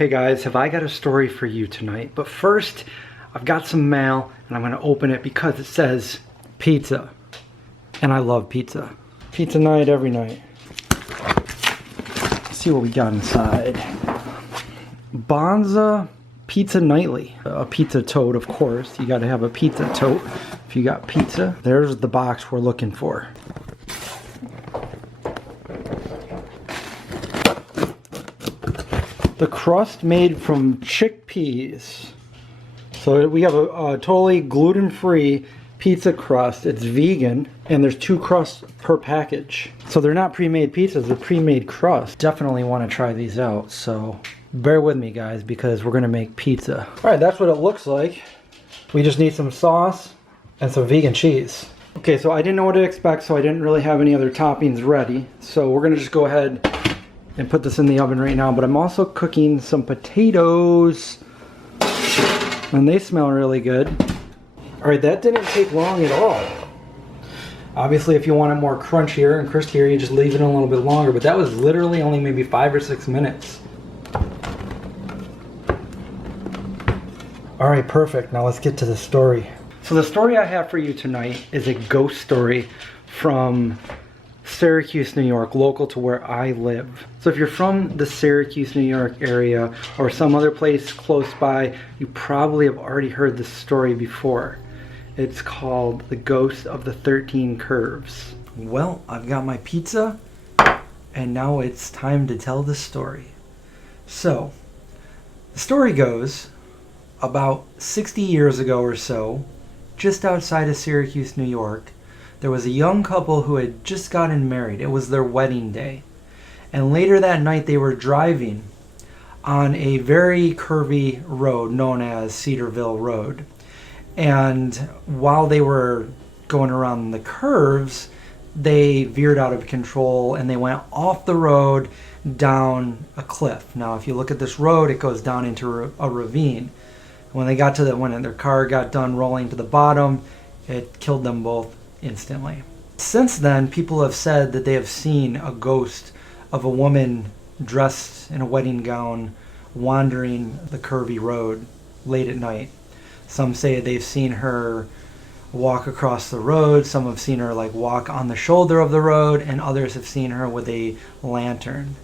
Hey guys, have I got a story for you tonight? But first, I've got some mail and I'm gonna open it because it says pizza. And I love pizza. Pizza night every night. Let's see what we got inside. Bonza Pizza Nightly. A pizza tote, of course. You gotta have a pizza tote if you got pizza. There's the box we're looking for. The crust made from chickpeas. So we have a totally gluten-free pizza crust. It's vegan, and there's 2 crusts per package. So they're not pre-made pizzas, they're pre-made crust. Definitely want to try these out, so bear with me guys, because we're gonna make pizza. All right, that's what it looks like. We just need some sauce and some vegan cheese. Okay, so I didn't know what to expect, so I didn't really have any other toppings ready. So we're gonna just go ahead and put this in the oven right now, but I'm also cooking some potatoes and they smell really good. All right, that didn't take long at all. Obviously, if you want it more crunchier and crispier, you just leave it a little bit longer, but that was literally only maybe 5 or 6 minutes. All right, perfect. Now let's get to the story. So the story I have for you tonight is a ghost story from Syracuse, New York, local to where I live. So if you're from the Syracuse, New York area or some other place close by, you probably have already heard this story before. It's called The Ghost of the 13 Curves. Well, I've got my pizza and now it's time to tell the story. So, the story goes about 60 years ago or so, just outside of Syracuse, New York, there was a young couple who had just gotten married. It was their wedding day. And later that night they were driving on a very curvy road known as Cedarville Road. And while they were going around the curves, they veered out of control and they went off the road down a cliff. Now if you look at this road, it goes down into a ravine. When they got to when their car got done rolling to the bottom, it killed them both instantly. Since then, people have said that they have seen a ghost of a woman dressed in a wedding gown wandering the curvy road late at night. Some say they've seen her walk across the road, some have seen her walk on the shoulder of the road, and others have seen her with a lantern.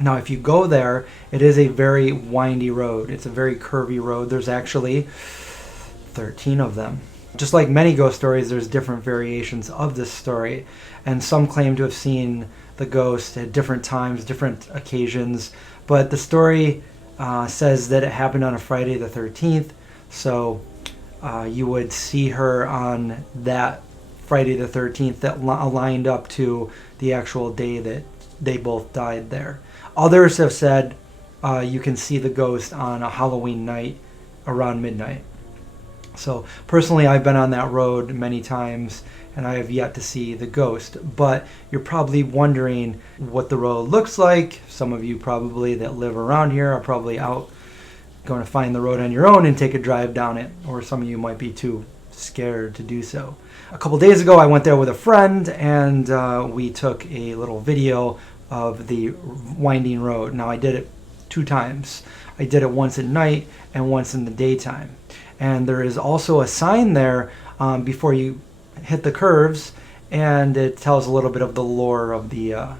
Now if you go there, it is a very windy road. It's a very curvy road. There's actually 13 of them. Just like many ghost stories, there's different variations of this story, and some claim to have seen the ghost at different times, different occasions, but the story says that it happened on a Friday the 13th, so you would see her on that Friday the 13th that aligned up to the actual day that they both died there. Others have said you can see the ghost on a Halloween night around midnight. So personally, I've been on that road many times and I have yet to see the ghost, but you're probably wondering what the road looks like. Some of you probably that live around here are probably out going to find the road on your own and take a drive down it, or some of you might be too scared to do so. A couple days ago, I went there with a friend and we took a little video of the winding road. Now I did it 2 times. I did it once at night and once in the daytime. And there is also a sign there before you hit the curves, and it tells a little bit of the lore of the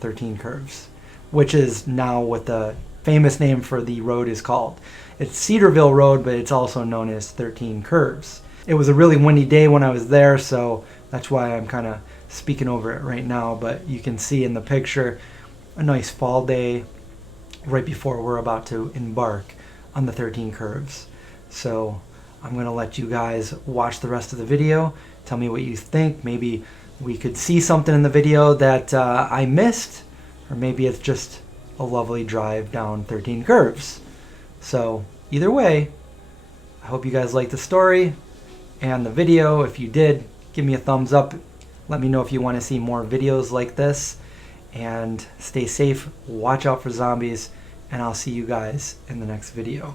13 curves, which is now what the famous name for the road is called. It's Cedarville Road, but it's also known as 13 Curves. It was a really windy day when I was there, so that's why I'm kind of speaking over it right now, but you can see in the picture a nice fall day right before we're about to embark on the 13 Curves. So I'm going to let you guys watch the rest of the video. Tell me what you think. Maybe we could see something in the video that I missed, or maybe it's just a lovely drive down 13 Curves. So either way, I hope you guys liked the story and the video. If you did, give me a thumbs up. Let me know if you want to see more videos like this. And stay safe, watch out for zombies, and I'll see you guys in the next video.